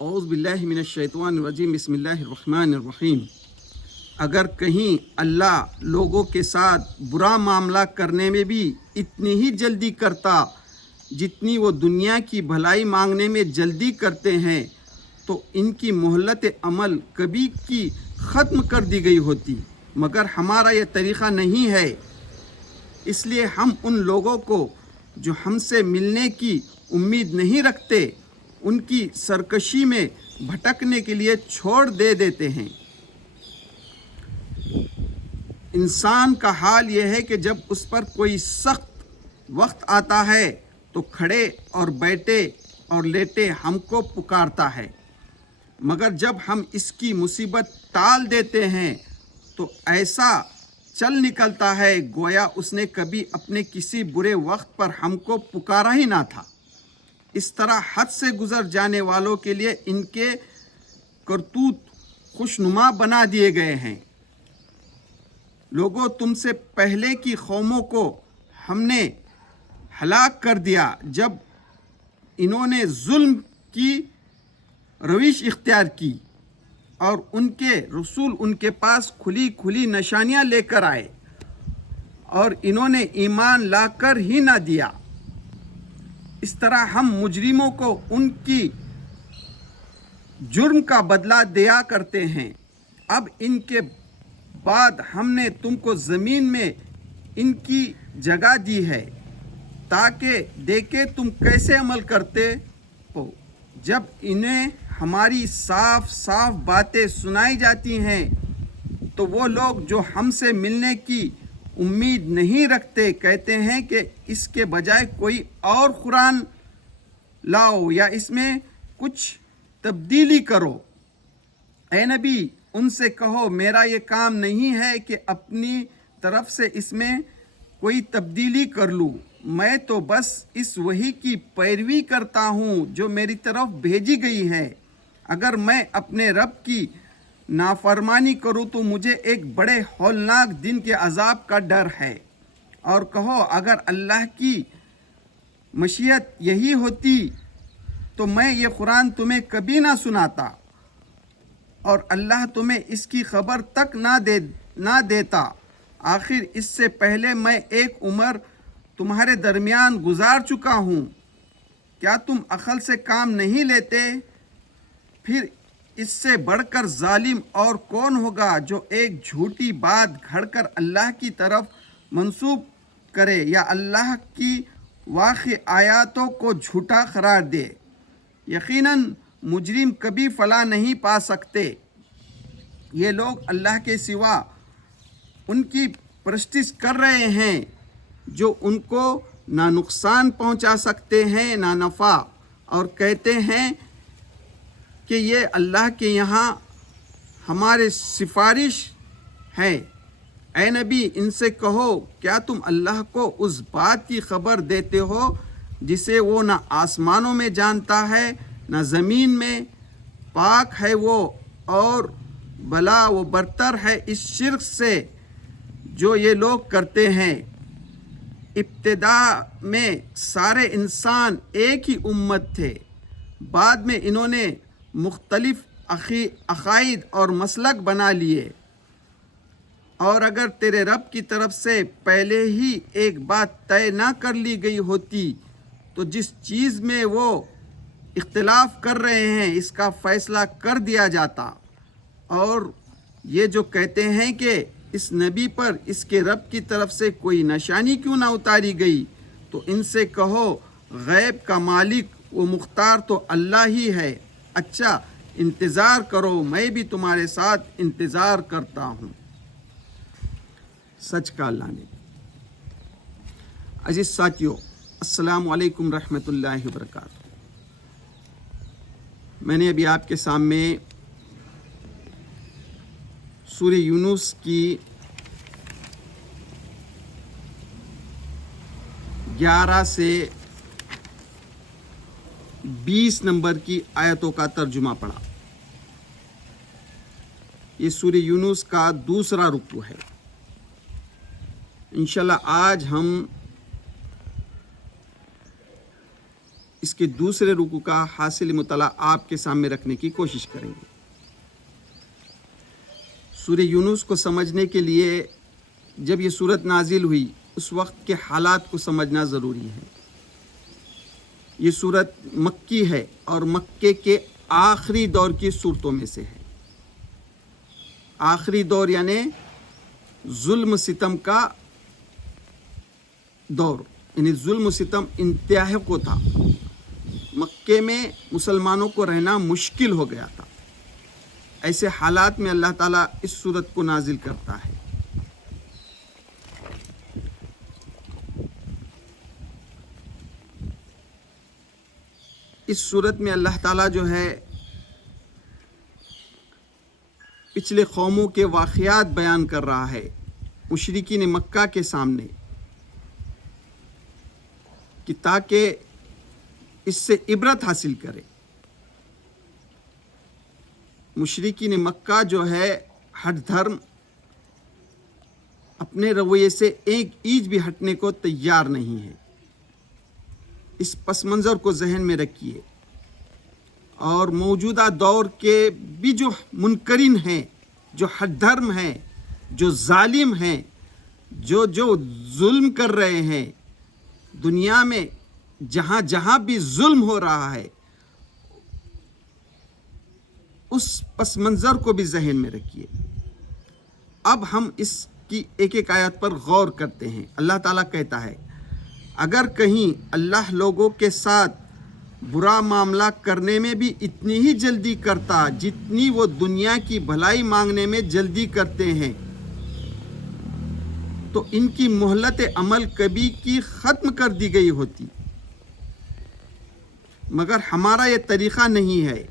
اعوذ باللہ من الشیطان الرجیم بسم اللہ الرحمن الرحیم۔ اگر کہیں اللہ لوگوں کے ساتھ برا معاملہ کرنے میں بھی اتنی ہی جلدی کرتا جتنی وہ دنیا کی بھلائی مانگنے میں جلدی کرتے ہیں تو ان کی مہلت عمل کبھی کی ختم کر دی گئی ہوتی، مگر ہمارا یہ طریقہ نہیں ہے، اس لیے ہم ان لوگوں کو جو ہم سے ملنے کی امید نہیں رکھتے ان کی سرکشی میں بھٹکنے کے لیے چھوڑ دیتے ہیں۔ انسان کا حال یہ ہے کہ جب اس پر کوئی سخت وقت آتا ہے تو کھڑے اور بیٹھے اور لیٹے ہم کو پکارتا ہے، مگر جب ہم اس کی مصیبت ٹال دیتے ہیں تو ایسا چل نکلتا ہے گویا اس نے کبھی اپنے کسی برے وقت پر ہم کو پکارا ہی نہ تھا۔ اس طرح حد سے گزر جانے والوں کے لیے ان کے کرتوت خوشنما بنا دیے گئے ہیں۔ لوگوں، تم سے پہلے کی قوموں کو ہم نے ہلاک کر دیا جب انہوں نے ظلم کی روش اختیار کی اور ان کے رسول ان کے پاس کھلی کھلی نشانیاں لے کر آئے اور انہوں نے ایمان لا کر ہی نہ دیا۔ اس طرح ہم مجرموں کو ان کی جرم کا بدلہ دیا کرتے ہیں۔ اب ان کے بعد ہم نے تم کو زمین میں ان کی جگہ دی ہے تاکہ دیکھے تم کیسے عمل کرتے ہو۔ جب انہیں ہماری صاف صاف باتیں سنائی جاتی ہیں تو وہ لوگ جو ہم سے ملنے کی امید نہیں رکھتے کہتے ہیں کہ اس کے بجائے کوئی اور قرآن لاؤ یا اس میں کچھ تبدیلی کرو۔ اے نبی، ان سے کہو میرا یہ کام نہیں ہے کہ اپنی طرف سے اس میں کوئی تبدیلی کر لوں، میں تو بس اس وحی کی پیروی کرتا ہوں جو میری طرف بھیجی گئی ہے۔ اگر میں اپنے رب کی نافرمانی کروں تو مجھے ایک بڑے ہولناک دن کے عذاب کا ڈر ہے۔ اور کہو اگر اللہ کی مشیت یہی ہوتی تو میں یہ قرآن تمہیں کبھی نہ سناتا اور اللہ تمہیں اس کی خبر تک نہ دیتا۔ آخر اس سے پہلے میں ایک عمر تمہارے درمیان گزار چکا ہوں، کیا تم عقل سے کام نہیں لیتے؟ پھر اس سے بڑھ کر ظالم اور کون ہوگا جو ایک جھوٹی بات گھڑ کر اللہ کی طرف منسوب کرے یا اللہ کی واقعی آیاتوں کو جھوٹا قرار دے۔ یقیناً مجرم کبھی فلاح نہیں پا سکتے۔ یہ لوگ اللہ کے سوا ان کی پرستش کر رہے ہیں جو ان کو نہ نقصان پہنچا سکتے ہیں نہ نفع، اور کہتے ہیں کہ یہ اللہ کے یہاں ہمارے سفارش ہے۔ اے نبی، ان سے کہو کیا تم اللہ کو اس بات کی خبر دیتے ہو جسے وہ نہ آسمانوں میں جانتا ہے نہ زمین میں، پاک ہے وہ اور بلا وہ برتر ہے اس شرک سے جو یہ لوگ کرتے ہیں۔ ابتدا میں سارے انسان ایک ہی امت تھے، بعد میں انہوں نے مختلف عقائد اور مسلک بنا لیے، اور اگر تیرے رب کی طرف سے پہلے ہی ایک بات طے نہ کر لی گئی ہوتی تو جس چیز میں وہ اختلاف کر رہے ہیں اس کا فیصلہ کر دیا جاتا۔ اور یہ جو کہتے ہیں کہ اس نبی پر اس کے رب کی طرف سے کوئی نشانی کیوں نہ اتاری گئی، تو ان سے کہو غیب کا مالک و مختار تو اللہ ہی ہے، اچھا انتظار کرو، میں بھی تمہارے ساتھ انتظار کرتا ہوں۔ سچ کا اللہ نے۔ عزیز ساتھیو، السلام علیکم رحمۃ اللہ وبرکاتہ۔ میں نے ابھی آپ کے سامنے سورہ یونس کی 11 سے 20 نمبر کی آیتوں کا ترجمہ پڑھا۔ یہ سورہ یونس کا دوسرا رکوع ہے۔ انشاءاللہ آج ہم اس کے دوسرے رکوع کا حاصل مطالعہ آپ کے سامنے رکھنے کی کوشش کریں گے۔ سورہ یونس کو سمجھنے کے لیے جب یہ سورت نازل ہوئی اس وقت کے حالات کو سمجھنا ضروری ہے۔ یہ سورت مکی ہے اور مکے کے آخری دور کی صورتوں میں سے ہے۔ آخری دور یعنی ظلم ستم کا دور، یعنی ظلم ستم انتہا کو تھا۔ مکے میں مسلمانوں کو رہنا مشکل ہو گیا تھا۔ ایسے حالات میں اللہ تعالیٰ اس سورت کو نازل کرتا ہے۔ اس سورت میں اللہ تعالیٰ جو ہے پچھلے قوموں کے واقعات بیان کر رہا ہے مشرکین مکہ کے سامنے، کہ تاکہ اس سے عبرت حاصل کرے۔ مشرکین مکہ جو ہے ہر دھرم اپنے رویے سے ایک اینچ بھی ہٹنے کو تیار نہیں ہے۔ اس پس منظر کو ذہن میں رکھیے، اور موجودہ دور کے بھی جو منکرین ہیں، جو حد دھرم ہیں، جو ظالم ہیں، جو ظلم کر رہے ہیں دنیا میں، جہاں جہاں بھی ظلم ہو رہا ہے، اس پس منظر کو بھی ذہن میں رکھیے۔ اب ہم اس کی ایک ایک آیت پر غور کرتے ہیں۔ اللہ تعالیٰ کہتا ہے، اگر کہیں اللہ لوگوں کے ساتھ برا معاملہ کرنے میں بھی اتنی ہی جلدی کرتا جتنی وہ دنیا کی بھلائی مانگنے میں جلدی کرتے ہیں، تو ان کی مہلت عمل کبھی کی ختم کر دی گئی ہوتی۔ مگر ہمارا یہ طریقہ نہیں ہے،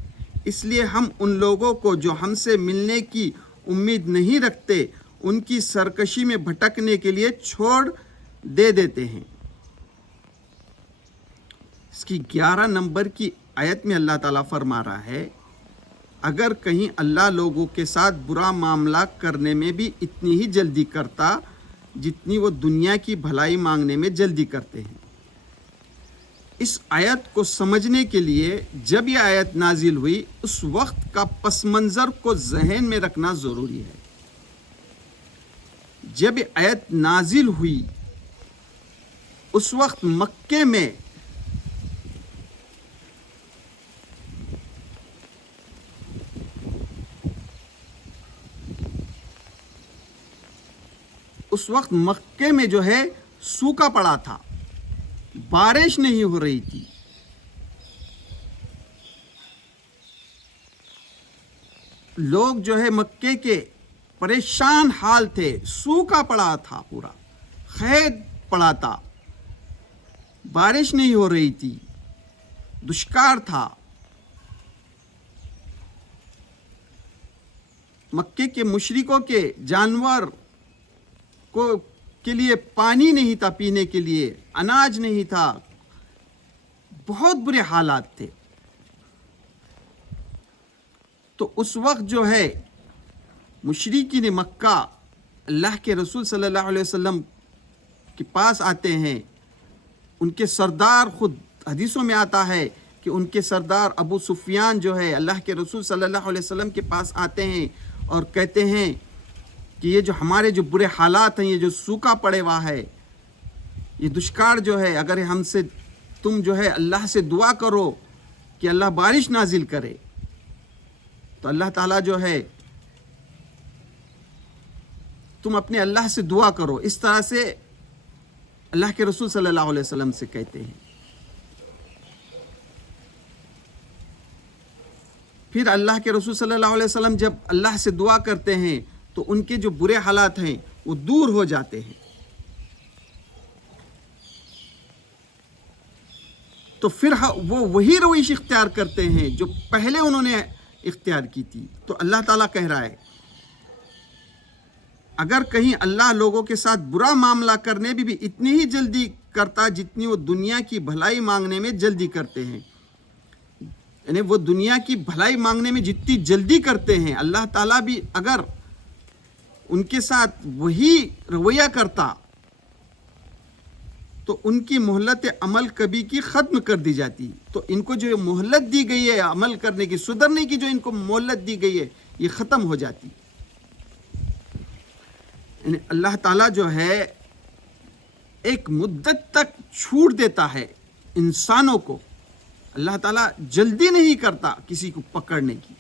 اس لیے ہم ان لوگوں کو جو ہم سے ملنے کی امید نہیں رکھتے ان کی سرکشی میں بھٹکنے کے لیے چھوڑ دیتے ہیں۔ اس کی 11 نمبر کی آیت میں اللہ تعالیٰ فرما رہا ہے، اگر کہیں اللہ لوگوں کے ساتھ برا معاملہ کرنے میں بھی اتنی ہی جلدی کرتا جتنی وہ دنیا کی بھلائی مانگنے میں جلدی کرتے ہیں۔ اس آیت کو سمجھنے کے لیے جب یہ آیت نازل ہوئی اس وقت کا پس منظر کو ذہن میں رکھنا ضروری ہے۔ جب یہ آیت نازل ہوئی اس وقت مکے میں جو ہے سوکھا پڑا تھا، بارش نہیں ہو رہی تھی۔ لوگ جو ہے مکے کے پریشان حال تھے، سوکھا پڑا تھا، پورا قحط پڑا تھا، بارش نہیں ہو رہی تھی، دشکار تھا۔ مکے کے مشرکوں کے جانور کے لیے پانی نہیں تھا، پینے کے لیے اناج نہیں تھا، بہت برے حالات تھے۔ تو اس وقت جو ہے مشرکین مکہ اللہ کے رسول صلی اللہ علیہ وسلم کے پاس آتے ہیں۔ ان کے سردار، خود حدیثوں میں آتا ہے کہ ان کے سردار ابو سفیان جو ہے اللہ کے رسول صلی اللہ علیہ وسلم کے پاس آتے ہیں اور کہتے ہیں کہ یہ جو ہمارے جو برے حالات ہیں، یہ جو سوکھا پڑے ہوا ہے، یہ دشکار جو ہے، اگر ہم سے تم جو ہے اللہ سے دعا کرو کہ اللہ بارش نازل کرے تو اللہ تعالیٰ جو ہے تم اپنے اللہ سے دعا کرو۔ اس طرح سے اللہ کے رسول صلی اللہ علیہ وسلم سے کہتے ہیں۔ پھر اللہ کے رسول صلی اللہ علیہ وسلم جب اللہ سے دعا کرتے ہیں تو ان کے جو برے حالات ہیں وہ دور ہو جاتے ہیں۔ تو پھر وہ وہی روش اختیار کرتے ہیں جو پہلے انہوں نے اختیار کی تھی۔ تو اللہ تعالیٰ کہہ رہا ہے، اگر کہیں اللہ لوگوں کے ساتھ برا معاملہ کرنے بھی اتنی ہی جلدی کرتا جتنی وہ دنیا کی بھلائی مانگنے میں جلدی کرتے ہیں، یعنی وہ دنیا کی بھلائی مانگنے میں جتنی جلدی کرتے ہیں، اللہ تعالیٰ بھی اگر ان کے ساتھ وہی رویہ کرتا تو ان کی مہلت عمل کبھی کی ختم کر دی جاتی. تو ان کو جو مہلت دی گئی ہے عمل کرنے کی، سدھرنے کی جو ان کو مہلت دی گئی ہے، یہ ختم ہو جاتی. یعنی اللہ تعالیٰ جو ہے ایک مدت تک چھوٹ دیتا ہے انسانوں کو. اللہ تعالیٰ جلدی نہیں کرتا کسی کو پکڑنے کی.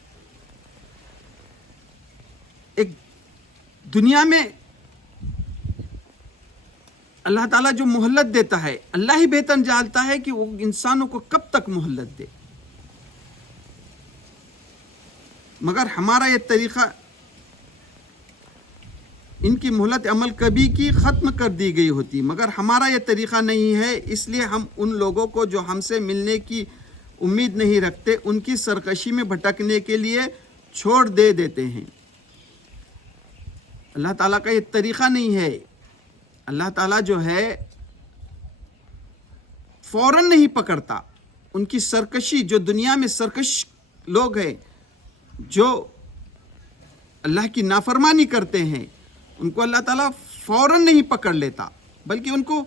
ایک دنیا میں اللہ تعالیٰ جو مہلت دیتا ہے، اللہ ہی بہتر جانتا ہے کہ وہ انسانوں کو کب تک مہلت دے. مگر ہمارا یہ طریقہ، ان کی مہلت عمل کبھی کی ختم کر دی گئی ہوتی، مگر ہمارا یہ طریقہ نہیں ہے. اس لیے ہم ان لوگوں کو جو ہم سے ملنے کی امید نہیں رکھتے، ان کی سرکشی میں بھٹکنے کے لیے چھوڑ دیتے ہیں. اللہ تعالیٰ کا یہ طریقہ نہیں ہے. اللہ تعالیٰ جو ہے فوراً نہیں پکڑتا. ان کی سرکشی، جو دنیا میں سرکش لوگ ہیں جو اللہ کی نافرمانی کرتے ہیں، ان کو اللہ تعالیٰ فوراً نہیں پکڑ لیتا، بلکہ ان کو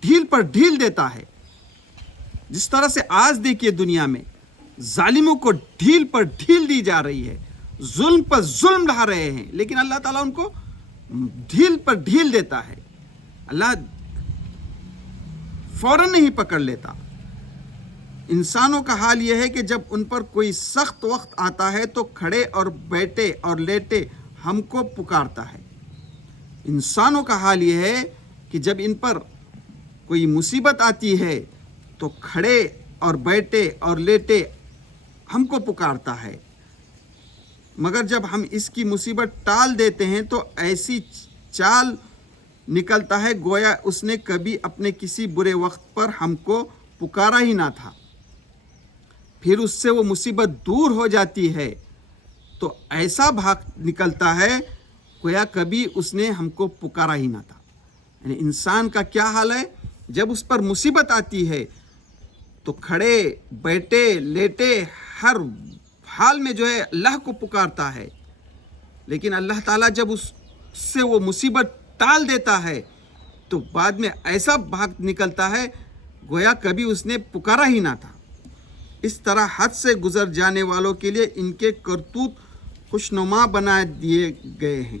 ڈھیل پر ڈھیل دیتا ہے. جس طرح سے آج دیکھیے دنیا میں ظالموں کو ڈھیل پر ڈھیل دی جا رہی ہے، ظلم پر ظلم ڈھا رہے ہیں، لیکن اللہ تعالیٰ ان کو ڈھیل پر ڈھیل دیتا ہے. اللہ فوراً نہیں پکڑ لیتا. انسانوں کا حال یہ ہے کہ جب ان پر کوئی سخت وقت آتا ہے تو کھڑے اور بیٹھے اور لیٹے ہم کو پکارتا ہے. انسانوں کا حال یہ ہے کہ جب ان پر کوئی مصیبت آتی ہے تو کھڑے اور بیٹھے اور لیٹے ہم کو پکارتا ہے. مگر جب ہم اس کی مصیبت ٹال دیتے ہیں تو ایسی چال نکلتا ہے گویا اس نے کبھی اپنے کسی برے وقت پر ہم کو پکارا ہی نہ تھا. پھر اس سے وہ مصیبت دور ہو جاتی ہے تو ایسا بھاگ نکلتا ہے گویا کبھی اس نے ہم کو پکارا ہی نہ تھا. یعنی انسان کا کیا حال ہے؟ جب اس پر مصیبت آتی ہے تو کھڑے بیٹھے لیٹے ہر حال میں جو ہے اللہ کو پکارتا ہے. لیکن اللہ تعالیٰ جب اس سے وہ مصیبت ٹال دیتا ہے تو بعد میں ایسا بھاگ نکلتا ہے گویا کبھی اس نے پکارا ہی نہ تھا. اس طرح حد سے گزر جانے والوں کے لیے ان کے کرتوت خوشنما بنا دیے گئے ہیں.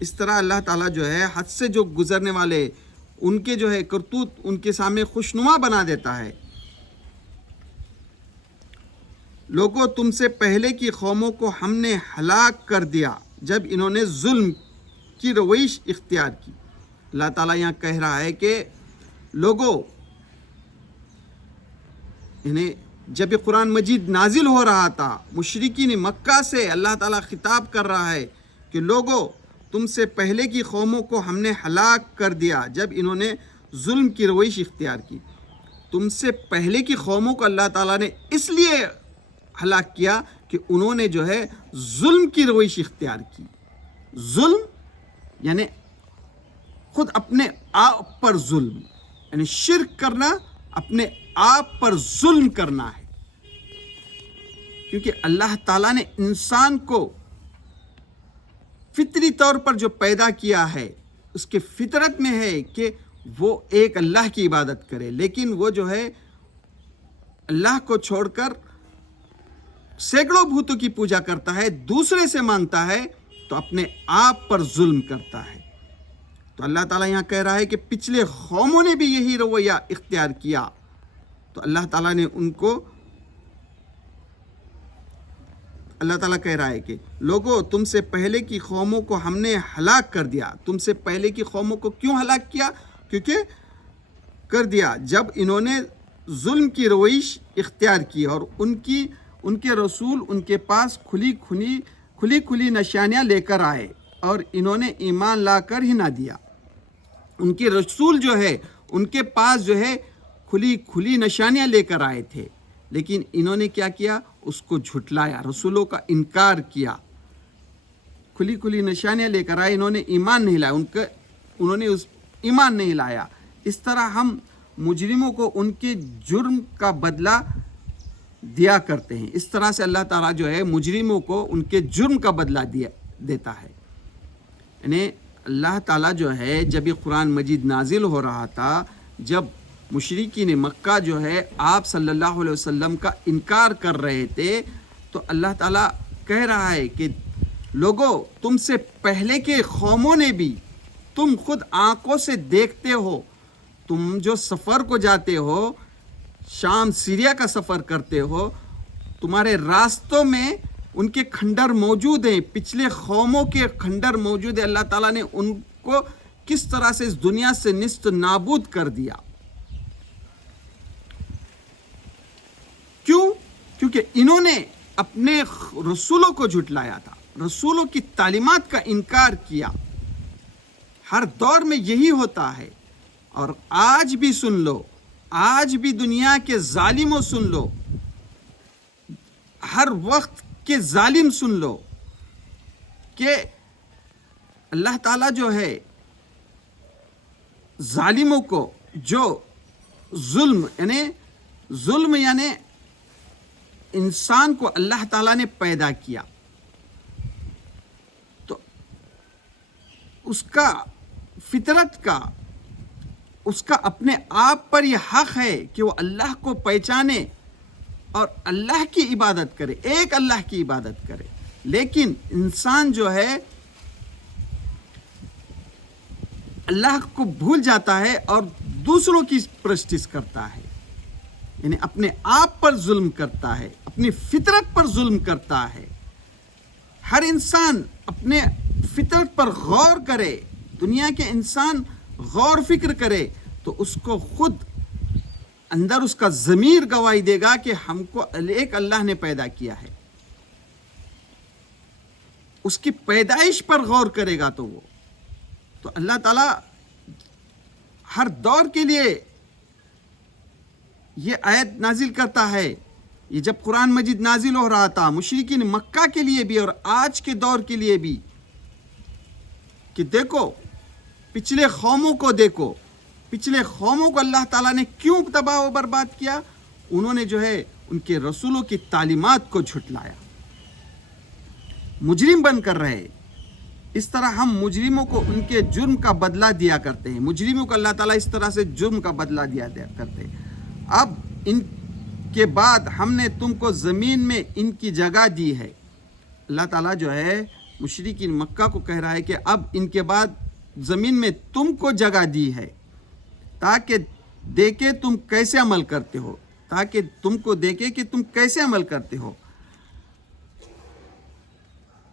اس طرح اللہ تعالیٰ جو ہے حد سے جو گزرنے والے ان کے جو ہے کرتوت ان کے سامنے خوشنما بنا دیتا ہے. لوگوں تم سے پہلے کی قوموں کو ہم نے ہلاک کر دیا جب انہوں نے ظلم کی روش اختیار کی. اللہ تعالیٰ یہاں کہہ رہا ہے کہ لوگوں، انہیں جب یہ قرآن مجید نازل ہو رہا تھا مشرکین مکہ سے اللہ تعالیٰ خطاب کر رہا ہے کہ لوگوں تم سے پہلے کی قوموں کو ہم نے ہلاک کر دیا جب انہوں نے ظلم کی روش اختیار کی. تم سے پہلے کی قوموں کو اللہ تعالیٰ نے اس لیے ہلاک کیا کہ انہوں نے جو ہے ظلم کی روش اختیار کی. ظلم یعنی خود اپنے آپ پر ظلم، یعنی شرک کرنا، اپنے آپ پر ظلم کرنا ہے. کیونکہ اللہ تعالیٰ نے انسان کو فطری طور پر جو پیدا کیا ہے اس کے فطرت میں ہے کہ وہ ایک اللہ کی عبادت کرے، لیکن وہ جو ہے اللہ کو چھوڑ کر سینکڑوں بھوتوں کی پوجا کرتا ہے، دوسرے سے مانگتا ہے تو اپنے آپ پر ظلم کرتا ہے. تو اللہ تعالیٰ یہاں کہہ رہا ہے کہ پچھلے قوموں نے بھی یہی رویہ اختیار کیا تو اللہ تعالیٰ نے ان کو، اللہ تعالیٰ کہہ رہا ہے کہ لوگوں تم سے پہلے کی قوموں کو ہم نے ہلاک کر دیا. تم سے پہلے کی قوموں کو کیوں ہلاک کیا؟ کیونکہ کر دیا جب انہوں نے ظلم کی روش اختیار کی اور ان کے رسول ان کے پاس کھلی نشانیاں لے کر آئے اور انہوں نے ایمان لا کر ہی نہ دیا. ان کے رسول جو ہے ان کے پاس جو ہے کھلی نشانیاں لے کر آئے تھے، لیکن انہوں نے کیا کیا؟ اس کو جھٹلایا، رسولوں کا انکار کیا. کھلی نشانیاں لے کر آئے، انہوں نے ایمان نہیں لایا، انہوں نے ایمان نہیں لایا. اس طرح ہم مجرموں کو ان کے جرم کا بدلہ دیا کرتے ہیں. اس طرح سے اللہ تعالیٰ جو ہے مجرموں کو ان کے جرم کا بدلہ دیتا ہے. یعنی اللہ تعالیٰ جو ہے جب یہ قرآن مجید نازل ہو رہا تھا، جب مشرکین مکہ جو ہے آپ صلی اللہ علیہ وسلم کا انکار کر رہے تھے، تو اللہ تعالیٰ کہہ رہا ہے کہ لوگوں، تم سے پہلے کے قوموں نے بھی، تم خود آنکھوں سے دیکھتے ہو، تم جو سفر کو جاتے ہو، شام سیریا کا سفر کرتے ہو، تمہارے راستوں میں ان کے کھنڈر موجود ہیں، پچھلے قوموں کے کھنڈر موجود ہیں۔ اللہ تعالیٰ نے ان کو کس طرح سے اس دنیا سے نیست نابود کر دیا۔ کیوں؟ کیونکہ انہوں نے اپنے رسولوں کو جھٹلایا تھا، رسولوں کی تعلیمات کا انکار کیا۔ ہر دور میں یہی ہوتا ہے، اور آج بھی سن لو، آج بھی دنیا کے ظالموں سن لو، ہر وقت کے ظالم سن لو کہ اللہ تعالیٰ جو ہے ظالموں کو، جو ظلم یعنی انسان کو اللہ تعالیٰ نے پیدا کیا، تو اس کا فطرت کا، اس کا اپنے آپ پر یہ حق ہے کہ وہ اللہ کو پہچانے اور اللہ کی عبادت کرے، ایک اللہ کی عبادت کرے۔ لیکن انسان جو ہے اللہ کو بھول جاتا ہے اور دوسروں کی پرستش کرتا ہے، یعنی اپنے آپ پر ظلم کرتا ہے، اپنی فطرت پر ظلم کرتا ہے۔ ہر انسان اپنے فطرت پر غور کرے، دنیا کے انسان غور فکر کرے تو اس کو خود اندر اس کا ضمیر گواہی دے گا کہ ہم کو ایک اللہ نے پیدا کیا ہے۔ اس کی پیدائش پر غور کرے گا تو وہ، تو اللہ تعالیٰ ہر دور کے لیے یہ آیت نازل کرتا ہے۔ یہ جب قرآن مجید نازل ہو رہا تھا مشرکین مکہ کے لیے بھی اور آج کے دور کے لیے بھی، کہ دیکھو پچھلے قوموں کو، دیکھو پچھلے قوموں کو اللہ تعالیٰ نے کیوں تباہ و برباد کیا؟ انہوں نے جو ہے ان کے رسولوں کی تعلیمات کو جھٹلایا، مجرم بن کر رہے۔ اس طرح ہم مجرموں کو ان کے جرم کا بدلہ دیا کرتے ہیں، مجرموں کو اللہ تعالیٰ اس طرح سے جرم کا بدلہ دیا کرتے ہیں۔ اب ان کے بعد ہم نے تم کو زمین میں ان کی جگہ دی ہے۔ اللہ تعالیٰ جو ہے مشرکین مکہ کو کہہ رہا ہے کہ اب ان کے بعد زمین میں تم کو جگہ دی ہے، تاکہ دیکھے تم کیسے عمل کرتے ہو، تاکہ تم کو دیکھے کہ تم کیسے عمل کرتے ہو۔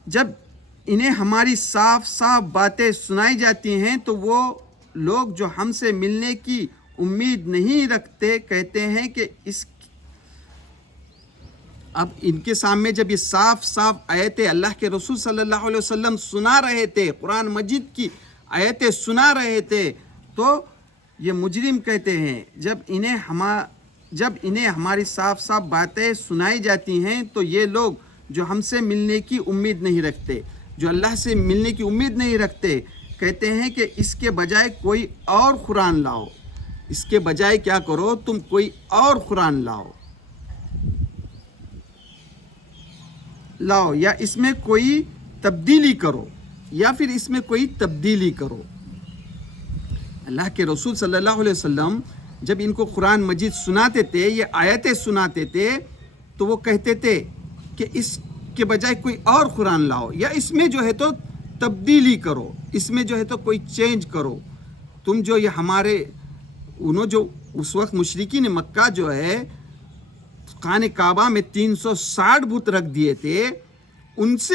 جب انہیں ہماری صاف صاف باتیں سنائی جاتی ہیں تو وہ لوگ جو ہم سے ملنے کی امید نہیں رکھتے کہتے ہیں کہ اب ان کے سامنے جب یہ صاف صاف آیتیں اللہ کے رسول صلی اللہ علیہ وسلم سنا رہے تھے، قرآن مجید کی آیتیں سنا رہے تھے، تو یہ مجرم کہتے ہیں جب انہیں ہماری صاف صاف باتیں سنائی جاتی ہیں تو یہ لوگ جو ہم سے ملنے کی امید نہیں رکھتے، جو اللہ سے ملنے کی امید نہیں رکھتے، کہتے ہیں کہ اس کے بجائے کوئی اور قرآن لاؤ، اس کے بجائے کیا کرو، تم کوئی اور قرآن لاؤ یا اس میں کوئی تبدیلی کرو، یا پھر اس میں کوئی تبدیلی کرو۔ اللہ کے رسول صلی اللہ علیہ وسلم جب ان کو قرآن مجید سناتے تھے، یہ آیتیں سناتے تھے، تو وہ کہتے تھے کہ اس کے بجائے کوئی اور قرآن لاؤ، یا اس میں جو ہے تو تبدیلی کرو، اس میں جو ہے تو کوئی چینج کرو۔ تم جو یہ انہوں جو اس وقت مشرکین مکہ جو ہے خانہ کعبہ میں 360 بت رکھ دیے تھے، ان سے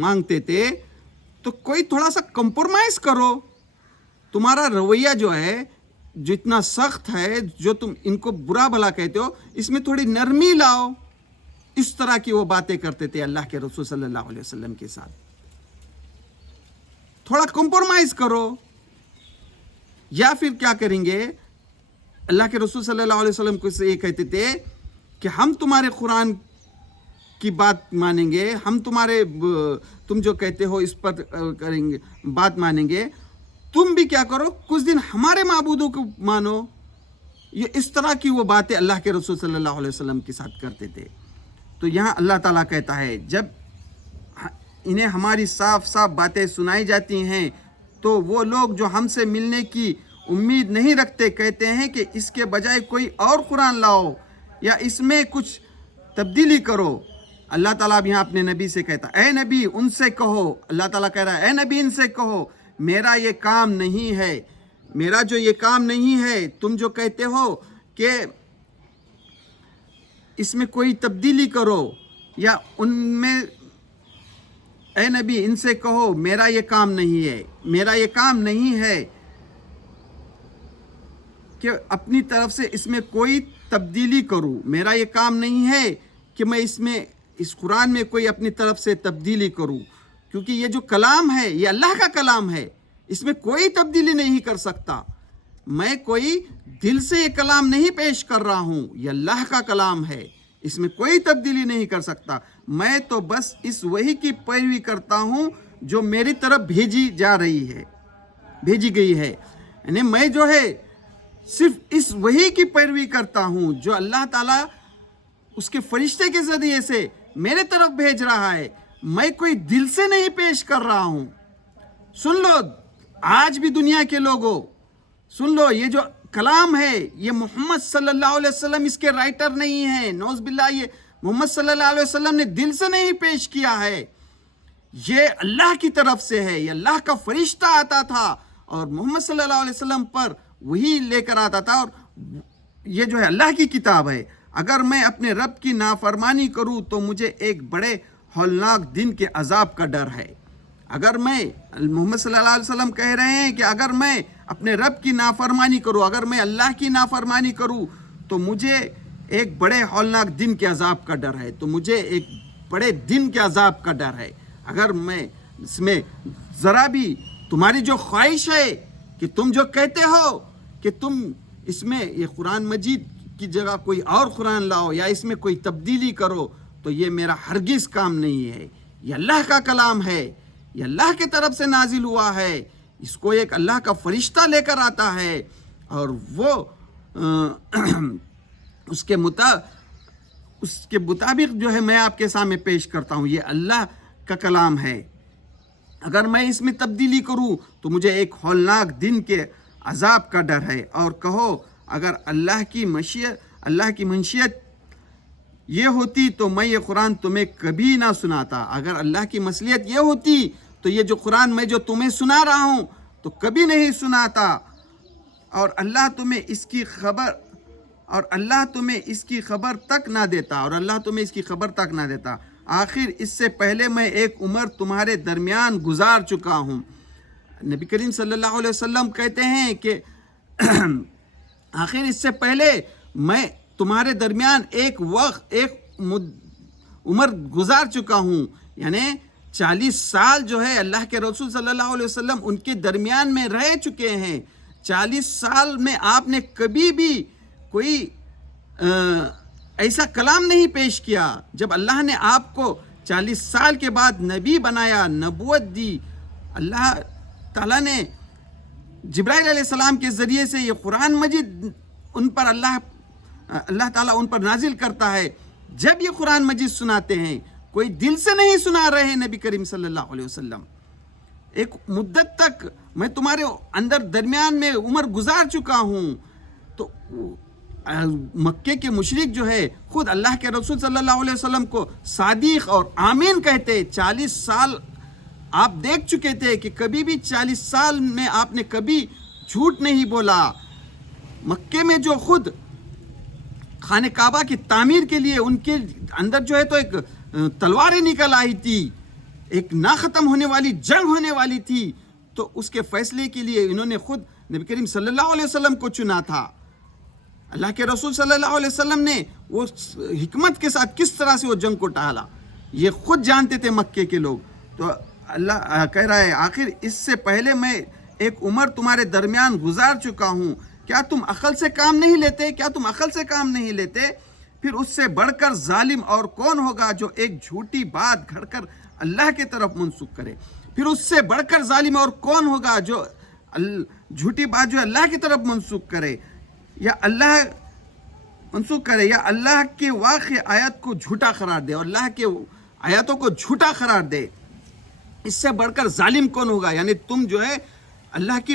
مانگتے تھے تو کوئی تھوڑا سا کمپرومائز کرو، تمہارا رویہ جو ہے جو اتنا سخت ہے، جو تم ان کو برا بھلا کہتے ہو، اس میں تھوڑی نرمی لاؤ۔ اس طرح کی وہ باتیں کرتے تھے اللہ کے رسول صلی اللہ علیہ وسلم کے ساتھ، تھوڑا کمپرومائز کرو۔ یا پھر کیا کریں گے، اللہ کے رسول صلی اللہ علیہ وسلم کو یہ کہتے تھے کہ ہم تمہارے قرآن کی بات مانیں گے، تم جو کہتے ہو اس پر کریں گے، بات مانیں گے، تم بھی کیا کرو، کچھ دن ہمارے معبودوں کو مانو۔ یہ اس طرح کی وہ باتیں اللہ کے رسول صلی اللہ علیہ وسلم کے ساتھ کرتے تھے۔ تو یہاں اللہ تعالیٰ کہتا ہے جب انہیں ہماری صاف صاف باتیں سنائی جاتی ہیں تو وہ لوگ جو ہم سے ملنے کی امید نہیں رکھتے، کہتے ہیں کہ اس کے بجائے کوئی اور قرآن لاؤ یا اس میں کچھ تبدیلی کرو۔ اللہ تعالیٰ اب یہاں اپنے نبی سے کہتا، اے نبی ان سے کہو، اللہ تعالیٰ کہہ رہا ہے اے نبی ان سے کہو میرا یہ کام نہیں ہے، میرا جو یہ کام نہیں ہے، تم جو کہتے ہو کہ اس میں کوئی تبدیلی کرو یا ان میں، اے نبی ان سے کہو میرا یہ کام نہیں ہے، میرا یہ کام نہیں ہے کہ اپنی طرف سے اس میں کوئی تبدیلی کروں، میرا یہ کام نہیں ہے کہ میں اس قرآن میں کوئی اپنی طرف سے تبدیلی کروں، کیونکہ یہ جو کلام ہے یہ اللہ کا کلام ہے، اس میں کوئی تبدیلی نہیں کر سکتا، میں کوئی دل سے یہ کلام نہیں پیش کر رہا ہوں، یہ اللہ کا کلام ہے، اس میں کوئی تبدیلی نہیں کر سکتا، میں تو بس اس وحی کی پیروی کرتا ہوں جو میری طرف بھیجی گئی ہے، یعنی میں جو ہے صرف اس وحی کی پیروی کرتا ہوں جو اللہ تعالیٰ اس کے فرشتے کے ذریعے سے میرے طرف بھیج رہا ہے، میں کوئی دل سے نہیں پیش کر رہا ہوں۔ سن لو آج بھی دنیا کے لوگوں، سن لو یہ جو کلام ہے یہ محمد صلی اللہ علیہ وسلم اس کے رائٹر نہیں ہیں، نعوذ باللہ، یہ محمد صلی اللہ علیہ وسلم نے دل سے نہیں پیش کیا ہے، یہ اللہ کی طرف سے ہے، یہ اللہ کا فرشتہ آتا تھا اور محمد صلی اللہ علیہ وسلم پر وہی لے کر آتا تھا، اور یہ جو ہے اللہ کی کتاب ہے۔ اگر میں اپنے رب کی نافرمانی کروں تو مجھے ایک بڑے ہولناک دن کے عذاب کا ڈر ہے۔ اگر میں، محمد صلی اللہ علیہ وسلم کہہ رہے ہیں کہ اگر میں اپنے رب کی نافرمانی کروں، اگر میں اللہ کی نافرمانی کروں تو مجھے ایک بڑے ہولناک دن کے عذاب کا ڈر ہے، تو مجھے ایک بڑے دن کے عذاب کا ڈر ہے۔ اگر میں اس میں ذرا بھی تمہاری جو خواہش ہے کہ تم جو کہتے ہو کہ تم اس میں یہ قرآن مجید کی جگہ کوئی اور قرآن لاؤ یا اس میں کوئی تبدیلی کرو، تو یہ میرا ہرگز کام نہیں ہے، یہ اللہ کا کلام ہے، یہ اللہ کی طرف سے نازل ہوا ہے، اس کو ایک اللہ کا فرشتہ لے کر آتا ہے اور وہ اس کے مطابق جو ہے میں آپ کے سامنے پیش کرتا ہوں، یہ اللہ کا کلام ہے۔ اگر میں اس میں تبدیلی کروں تو مجھے ایک ہولناک دن کے عذاب کا ڈر ہے۔ اور کہو اگر اللہ کی منشیت یہ ہوتی تو میں یہ قرآن تمہیں کبھی نہ سناتا، اگر اللہ کی مصلحت یہ ہوتی تو یہ جو قرآن میں جو تمہیں سنا رہا ہوں تو کبھی نہیں سناتا، اور اللہ تمہیں اس کی خبر تک نہ دیتا، آخر اس سے پہلے میں ایک عمر تمہارے درمیان گزار چکا ہوں۔ نبی کریم صلی اللہ علیہ وسلم کہتے ہیں کہ آخر اس سے پہلے میں تمہارے درمیان ایک عمر گزار چکا ہوں، یعنی 40 سال جو ہے اللہ کے رسول صلی اللہ علیہ وسلم ان کے درمیان میں رہ چکے ہیں۔ 40 سال میں آپ نے کبھی بھی کوئی ایسا کلام نہیں پیش کیا۔ جب اللہ نے آپ کو 40 سال کے بعد نبی بنایا، نبوت دی، اللہ تعالیٰ نے جبرائیل علیہ السلام کے ذریعے سے یہ قرآن مجید ان پر اللہ تعالیٰ ان پر نازل کرتا ہے۔ جب یہ قرآن مجید سناتے ہیں کوئی دل سے نہیں سنا رہے ہیں نبی کریم صلی اللہ علیہ وسلم، ایک مدت تک میں تمہارے اندر درمیان میں عمر گزار چکا ہوں۔ تو مکے کے مشرک جو ہے خود اللہ کے رسول صلی اللہ علیہ وسلم کو صادق اور آمین کہتے۔ 40 سال آپ دیکھ چکے تھے کہ کبھی بھی 40 سال میں آپ نے کبھی جھوٹ نہیں بولا۔ مکے میں جو خود خانہ کعبہ کی تعمیر کے لیے ان کے اندر جو ہے تو ایک تلواریں نکل آئی تھی، ایک نہ ختم ہونے والی جنگ ہونے والی تھی، تو اس کے فیصلے کے لیے انہوں نے خود نبی کریم صلی اللہ علیہ وسلم کو چنا تھا۔ اللہ کے رسول صلی اللہ علیہ وسلم نے وہ حکمت کے ساتھ کس طرح سے وہ جنگ کو ٹالا یہ خود جانتے تھے مکے کے لوگ۔ تو اللہ کہہ رہا ہے آخر اس سے پہلے میں ایک عمر تمہارے درمیان گزار چکا ہوں، کیا تم عقل سے کام نہیں لیتے؟ پھر اس سے بڑھ کر ظالم اور کون ہوگا جو ایک جھوٹی بات گھڑ کر اللہ کی طرف منسوخ کرے؟ پھر اس سے بڑھ کر ظالم اور کون ہوگا جو جھوٹی بات جو اللہ کی طرف منسوخ کرے یا اللہ کے واقع آیت کو جھوٹا قرار دے اور اللہ کے آیاتوں کو جھوٹا قرار دے؟ اس سے بڑھ کر ظالم کون ہوگا؟ یعنی تم جو ہے اللہ کی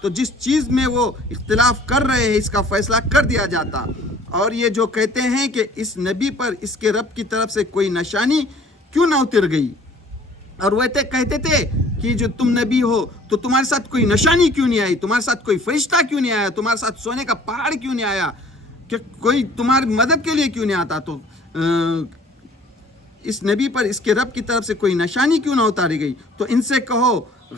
تو جس چیز میں وہ اختلاف کر رہے ہیں اس کا فیصلہ کر دیا جاتا۔ اور یہ جو کہتے ہیں کہ اس نبی پر اس کے رب کی طرف سے کوئی نشانی کیوں نہ اتر گئی، اور وہ کہتے تھے کہ جو تم نبی ہو تو تمہارے ساتھ کوئی نشانی کیوں نہیں آئی، تمہارے ساتھ کوئی فرشتہ کیوں نہیں آیا، تمہارے ساتھ سونے کا پہاڑ کیوں نہیں آیا، کہ کوئی تمہاری مدد کے لیے کیوں نہیں آتا، تو اس نبی پر اس کے رب کی طرف سے کوئی نشانی کیوں نہ اتاری گئی۔ تو ان سے کہو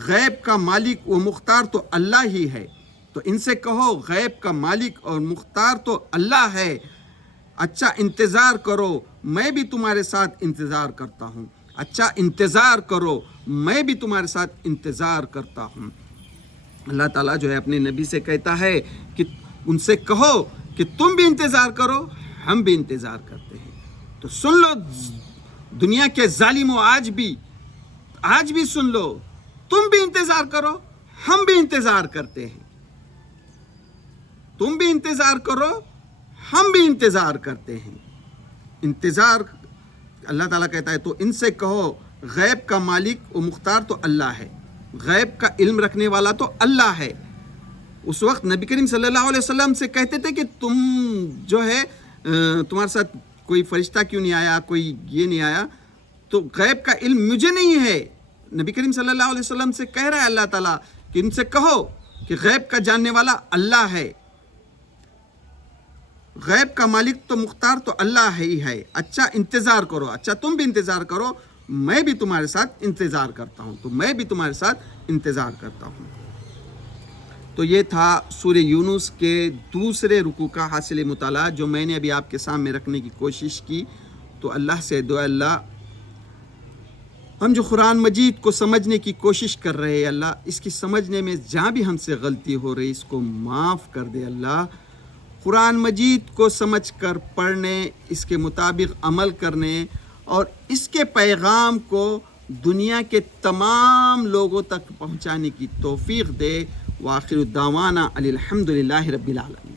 غیب کا مالک و مختار تو اللہ ہی ہے، تو ان سے کہو غیب کا مالک اور مختار تو اللہ ہے، اچھا انتظار کرو میں بھی تمہارے ساتھ انتظار کرتا ہوں، اچھا انتظار کرو میں بھی تمہارے ساتھ انتظار کرتا ہوں۔ اللہ تعالیٰ جو ہے اپنے نبی سے کہتا ہے کہ ان سے کہو کہ تم بھی انتظار کرو ہم بھی انتظار کرتے ہیں۔ تو سن لو دنیا کے ظالموں، آج بھی سن لو، تم بھی انتظار کرو ہم بھی انتظار کرتے ہیں، تم بھی انتظار کرو ہم بھی انتظار کرتے ہیں۔ انتظار اللہ تعالیٰ کہتا ہے تو ان سے کہو غیب کا مالک و مختار تو اللہ ہے، غیب کا علم رکھنے والا تو اللہ ہے۔ اس وقت نبی کریم صلی اللہ علیہ وسلم سے کہتے تھے کہ تم جو ہے تمہارے ساتھ کوئی فرشتہ کیوں نہیں آیا، کوئی یہ نہیں آیا، تو غیب کا علم مجھے نہیں ہے۔ نبی کریم صلی اللہ علیہ وسلم سے کہہ رہا ہے اللہ تعالیٰ کہ ان سے کہو کہ غیب کا جاننے والا اللہ ہے، غیب کا مالک تو مختار تو اللہ ہی ہے، اچھا انتظار کرو، اچھا تم بھی انتظار کرو میں بھی تمہارے ساتھ انتظار کرتا ہوں، تو میں بھی تمہارے ساتھ انتظار کرتا ہوں۔ تو یہ تھا سورہ یونس کے دوسرے رکوع کا حاصل مطالعہ جو میں نے ابھی آپ کے سامنے رکھنے کی کوشش کی۔ تو اللہ سے دعا اللہ ہم جو قرآن مجید کو سمجھنے کی کوشش کر رہے ہیں، اللہ اس کی سمجھنے میں جہاں بھی ہم سے غلطی ہو رہی اس کو معاف کر دے۔ اللہ قرآن مجید کو سمجھ کر پڑھنے، اس کے مطابق عمل کرنے اور اس کے پیغام کو دنیا کے تمام لوگوں تک پہنچانے کی توفیق دے۔ وآخر دعوانا الحمدللہ رب العالمین۔